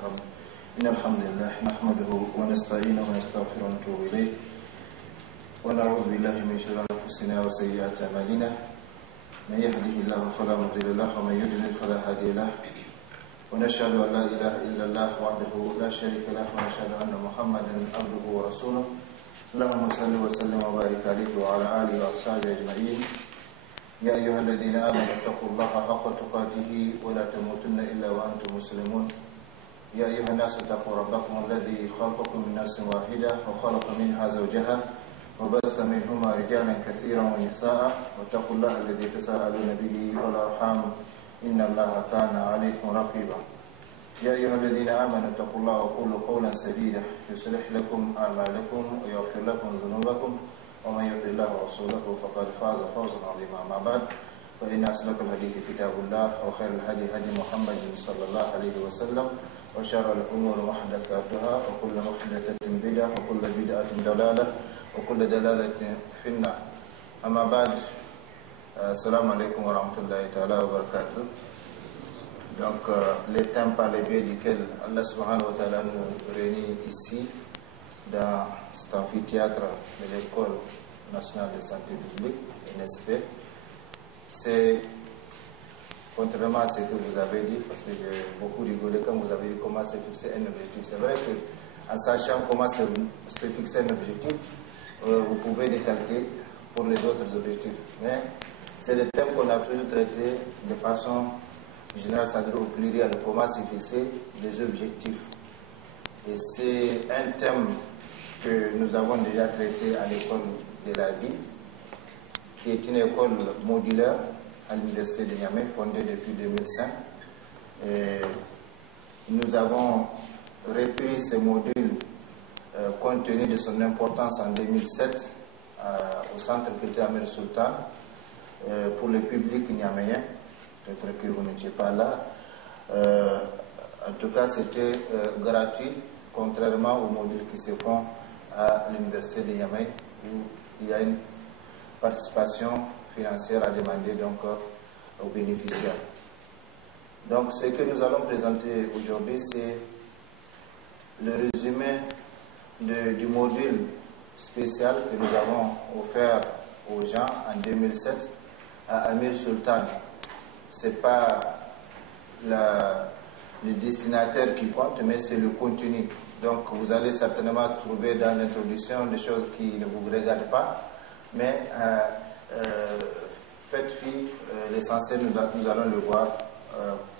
إن الحمد لله نحمده ونستعينه ونستغفره ونتوب إليه ونعوذ بالله من شرور أنفسنا وسيئات أعمالنا من يهده الله فلا مضل له ومن يضلل فلا هادي له ونشهد أن لا إله إلا الله وحده لا شريك له ونشهد أن محمدا عبده ورسوله اللهم صل وسلم وبارك عليه وعلى آله وأصحابه أجمعين يا أيها الذين آمنوا اتقوا الله حق تقاته ولا تموتن إلا وأنتم مسلمون يا أيها الناس اتقوا ربكم الذي خلقكم من نفس واحدة وخلق منها زوجها وبث منهما رجالا كثيرا ونساء واتقوا الله الذي تساءلون به والأرحام إن الله كان عليكم رقيبا يا أيها الذين آمنوا اتقوا الله وقولوا قولا سديدا يصلح لكم أعمالكم ويغفر لكم ذنوبكم ومن يطع الله ورسوله فقد فاز فوزا عظيما. أما بعد فإن أصدق الحديث كتاب الله وخير الهدي هدي محمد صلى الله عليه وسلم وشر الأمور محدثاتها وكل محدثة بدعة وكل بدعة ضلالة وكل ضلالة في النار. أما بعد السلام عليكم ورحمة الله تعالى وبركاته. Donc les thèmes par le biais duquel Allah subhanahu wa ta'ala nous réunit ici dans cet amphithéâtre de l'École nationale de santé publique, NSP, c'est, contrairement à ce que vous avez dit, parce que j'ai beaucoup rigolé quand vous avez dit comment se fixer un objectif. C'est vrai qu'en sachant comment se fixer un objectif, vous pouvez décalquer pour les autres objectifs. Mais c'est le thème qu'on a toujours traité de façon générale, c'est-à-dire au pluriel, comment se fixer des objectifs. Et c'est un thème que nous avons déjà traité à l'école de la vie, qui est une école modulaire à l'université de Niamey, fondée depuis 2005. Et nous avons repris ce module compte tenu de son importance en 2007 au centre culturel Amir Sultan pour le public niaméen. Peut-être que vous n'étiez pas là. En tout cas, c'était gratuit, contrairement aux modules qui se font à l'université de Niamey, où il y a une participation financière à demander donc aux bénéficiaires. Donc, ce que nous allons présenter aujourd'hui, c'est le résumé du module spécial que nous avons offert aux gens en 2007 à Amir Sultan. Ce n'est pas le destinataire qui compte, mais c'est le contenu. Donc vous allez certainement trouver dans l'introduction des choses qui ne vous regardent pas, mais faites fi, l'essentiel, nous allons le voir,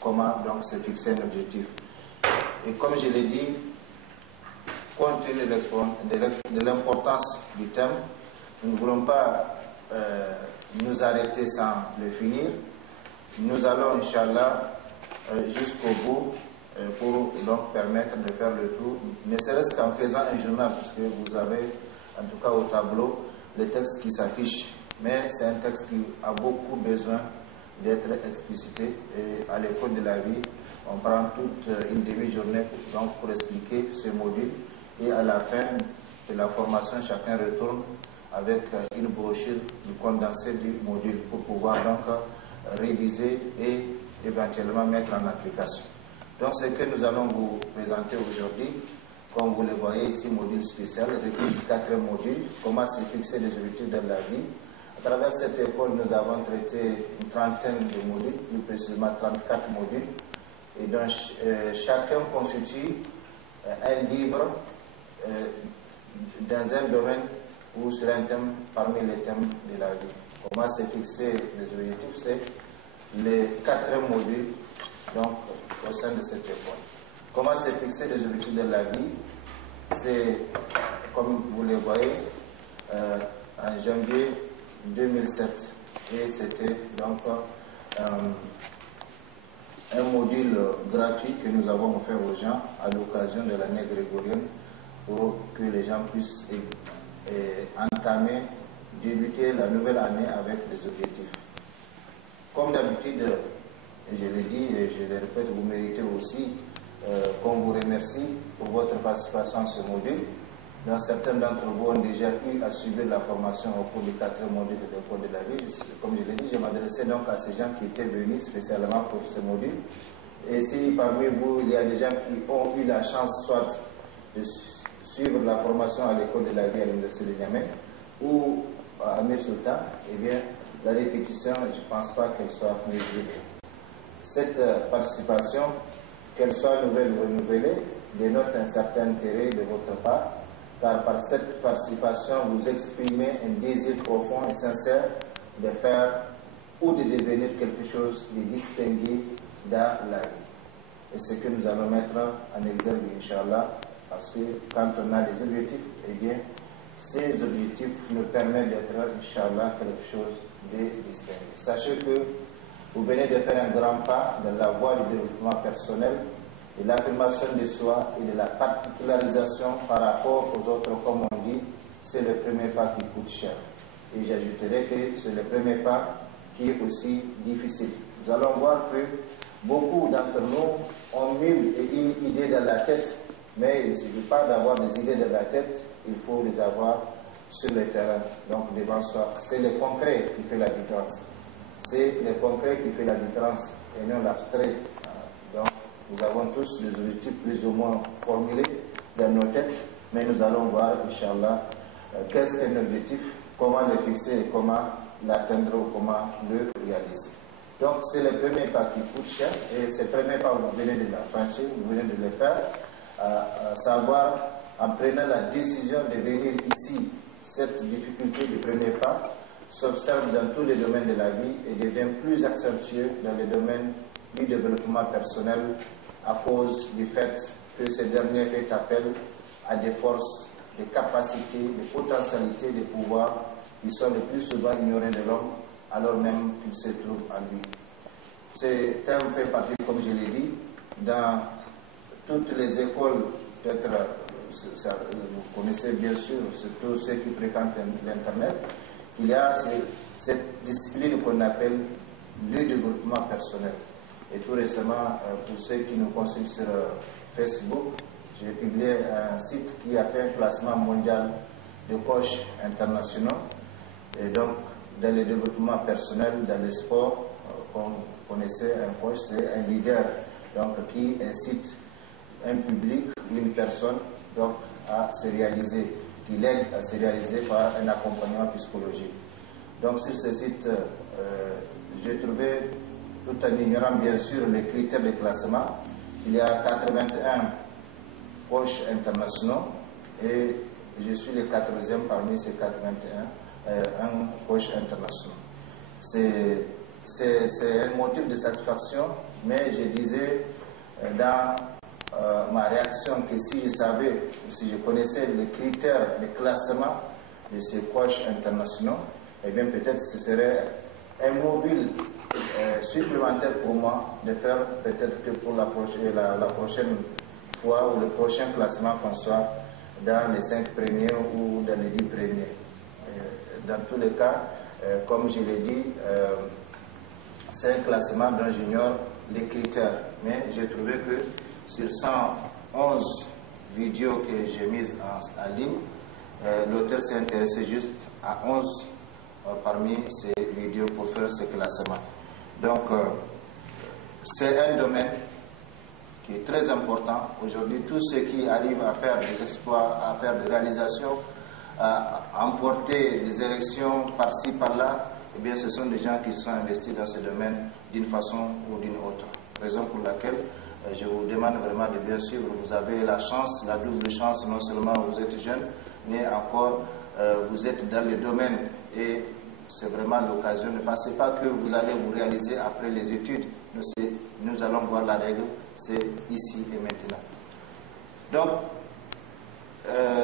comment donc se fixer un objectif. Et comme je l'ai dit, compte tenu de l'importance du thème, nous ne voulons pas nous arrêter sans le finir. Nous allons, Inch'Allah, jusqu'au bout pour donc permettre de faire le tour, ne serait-ce qu'en faisant un journal, parce que vous avez, en tout cas au tableau, le texte qui s'affiche. Mais c'est un texte qui a beaucoup besoin d'être explicité. Et à l'école de la vie, on prend toute une demi-journée pour expliquer ce module. Et à la fin de la formation, chacun retourne avec une brochure du condensé du module pour pouvoir donc réviser et éventuellement mettre en application. Donc ce que nous allons vous présenter aujourd'hui, comme vous le voyez ici, module spécial, réplique du 4e module, comment se fixer des objectifs dans la vie. À travers cette école, nous avons traité une trentaine de modules, plus précisément 34 modules, et donc chacun constitue un livre dans un domaine ou sur un thème parmi les thèmes de la vie. Comment se fixer des objectifs, c'est le 4e module donc, au sein de cette école. Comment se fixer des objectifs de la vie, c'est, comme vous le voyez, en janvier 2007. Et c'était donc un module gratuit que nous avons offert aux gens à l'occasion de l'année grégorienne pour que les gens puissent entamer, débuter la nouvelle année avec des objectifs. Comme d'habitude, je l'ai dit et je le répète, vous méritez aussi qu'on vous remercie pour votre participation à ce module. Donc, certains d'entre vous ont déjà eu à subir la formation au cours du 4e module de l'école de la vie. Comme je l'ai dit, je m'adressais donc à ces gens qui étaient venus spécialement pour ce module. Et si parmi vous, il y a des gens qui ont eu la chance soit de suivre la formation à l'école de la vie à l'université de Niamey ou à Amir Sultan, eh bien, la répétition, je ne pense pas qu'elle soit nuisible. Cette participation, qu'elle soit nouvelle ou renouvelée, dénote un certain intérêt de votre part, car par cette participation, vous exprimez un désir profond et sincère de faire ou de devenir quelque chose de distingué dans la vie. Et ce que nous allons mettre en exergue, Inch'Allah, parce que quand on a des objectifs, eh bien, ces objectifs nous permettent d'être, Inch'Allah, quelque chose de distingué. Sachez que vous venez de faire un grand pas dans la voie du développement personnel, de l'affirmation de soi et de la particularisation par rapport aux autres, comme on dit, c'est le premier pas qui coûte cher. Et j'ajouterai que c'est le premier pas qui est aussi difficile. Nous allons voir que beaucoup d'entre nous ont mille et une idées dans la tête, mais il ne suffit pas d'avoir des idées dans la tête, il faut les avoir sur le terrain, donc devant soi. C'est le concret qui fait la différence. C'est le concret qui fait la différence et non l'abstrait. Donc, nous avons tous des objectifs plus ou moins formulés dans nos têtes, mais nous allons voir, Inch'Allah, qu'est-ce qu'un objectif, comment le fixer et comment l'atteindre ou comment le réaliser. Donc, c'est le premier pas qui coûte cher et ce premier pas, vous venez de la franchir, vous venez de le faire, savoir, en prenant la décision de venir ici, cette difficulté du premier pas s'observe dans tous les domaines de la vie et devient plus accentuée dans le domaine du développement personnel à cause du fait que ce dernier fait appel à des forces, des capacités, des potentialités, des pouvoirs qui sont le plus souvent ignorés de l'homme alors même qu'il se trouve en lui. Ce terme fait partie, comme je l'ai dit, dans toutes les écoles, peut-être vous connaissez bien sûr, surtout ceux qui fréquentent l'Internet, qu'il y a cette discipline qu'on appelle le développement personnel. Et tout récemment, pour ceux qui nous consultent sur Facebook, j'ai publié un site qui a fait un classement mondial de coachs internationaux. Et donc, dans le développement personnel, dans le sport, comme vous connaissez, un coach, c'est un leader donc, qui incite un public ou une personne donc, à se réaliser, qui l'aide à se réaliser par un accompagnement psychologique. Donc, sur ce site, j'ai trouvé, tout en ignorant bien sûr les critères de classement, il y a 81 coachs internationaux et je suis le 14e parmi ces 81, un coach international. C'est un motif de satisfaction, mais je disais dans ma réaction que si je savais, si je connaissais les critères de classement de ces coachs internationaux, eh bien peut-être ce serait un mobile supplémentaire pour moi de faire peut-être que pour la prochaine fois ou le prochain classement qu'on soit dans les 5 premiers ou dans les 10 premiers. Dans tous les cas, comme je l'ai dit, c'est un classement dont j'ignore les critères. Mais j'ai trouvé que sur 111 vidéos que j'ai mises en ligne, l'auteur s'est intéressé juste à 11 parmi ces vidéos pour faire ce classement. Donc, c'est un domaine qui est très important. Aujourd'hui, tous ceux qui arrivent à faire des exploits, à faire des réalisations, à emporter des élections par-ci, par-là, eh bien, ce sont des gens qui sont investis dans ce domaine d'une façon ou d'une autre. Raison pour laquelle je vous demande vraiment de bien suivre. Vous avez la chance, la double chance, non seulement vous êtes jeune, mais encore vous êtes dans le domaine et c'est vraiment l'occasion. Ne pensez pas que vous allez vous réaliser après les études. Nous allons voir la règle, c'est ici et maintenant. Donc,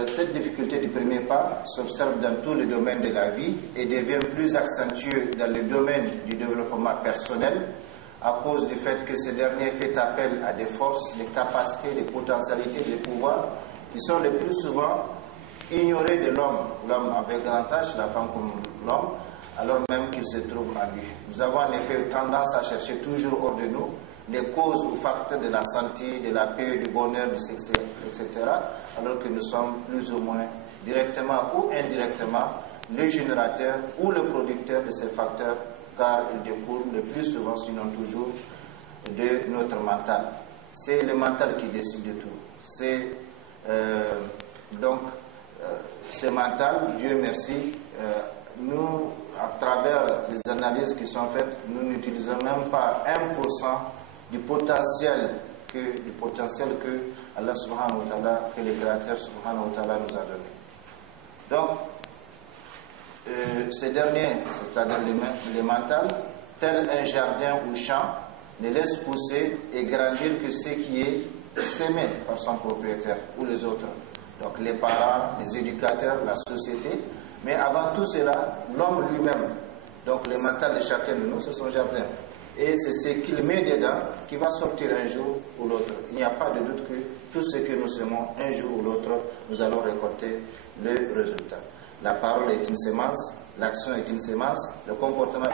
cette difficulté du premier pas s'observe dans tous les domaines de la vie et devient plus accentuée dans le domaine du développement personnel à cause du fait que ce dernier fait appel à des forces, des capacités, des potentialités, des pouvoirs qui sont le plus souvent ignorés de l'homme, l'homme avec grand H, la femme comme l'homme, alors même qu'il se trouve en lui. Nous avons en effet tendance à chercher toujours hors de nous les causes ou facteurs de la santé, de la paix, du bonheur, du succès, etc., alors que nous sommes plus ou moins directement ou indirectement le générateur ou le producteur de ces facteurs, car ils découlent le plus souvent, sinon toujours, de notre mental. C'est le mental qui décide de tout. C'est c'est mental, Dieu merci. Nous, à travers les analyses qui sont faites, nous n'utilisons même pas 1% du potentiel que Allah subhanahu wa ta'ala, que le Créateur subhanahu wa ta'ala nous a donné. Donc, ces derniers, c'est-à-dire les mentales, tel un jardin ou champ, ne laissent pousser et grandir que ce qui est sémé par son propriétaire ou les autres. Donc les parents, les éducateurs, la société. Mais avant tout cela, l'homme lui-même. Donc le mental de chacun de nous, c'est son jardin. Et c'est ce qu'il met dedans qui va sortir un jour ou l'autre. Il n'y a pas de doute que tout ce que nous semons un jour ou l'autre, nous allons récolter le résultat. La parole est une sémence, l'action est une sémence, le comportement